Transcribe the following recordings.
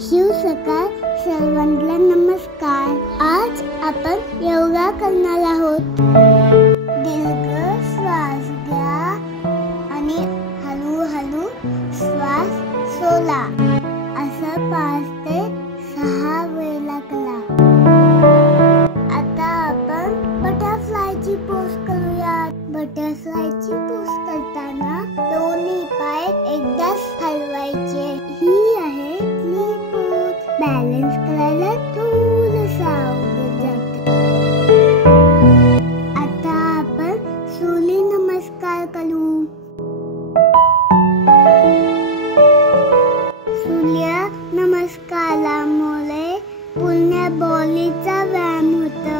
शिव सकाळ सर्वांना नमस्कार। आज आपण योगा करणार आहोत। दीर्घ श्वास घ्या आणि हळूहळू श्वास सोडा। असं 5 ते 6 वेळा करा। आता आपण बटरफ्लायची पोज करूया। बटरफ्लायची पोज करताना दोन्ही पाय एकदाच हलवायचे। ही आहे बॅलन्स करायला थोडंसं अवघड जातं। आता आपण सूर्य नमस्कार करू। सूर्य नमस्कारामुळे पूर्ण बॉडीचा व्यायाम होतो।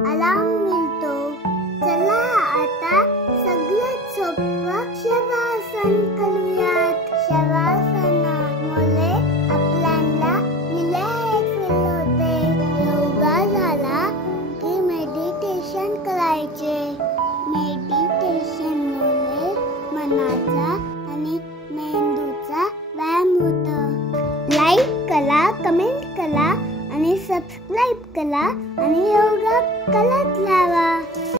आराम मिळतो। चला आता सगळ्यात सोपं शवासन करूयात। शवासनामुळे आपल्याला रिलॅक्स फील होते। योगा झाला की मेडिटेशन करायचे। मेडिटेशनमुळे मनाचा आणि मेंदूचा व्यायाम होतो। लाईक करा, कमेंट करा आणि सबस्क्राईब करा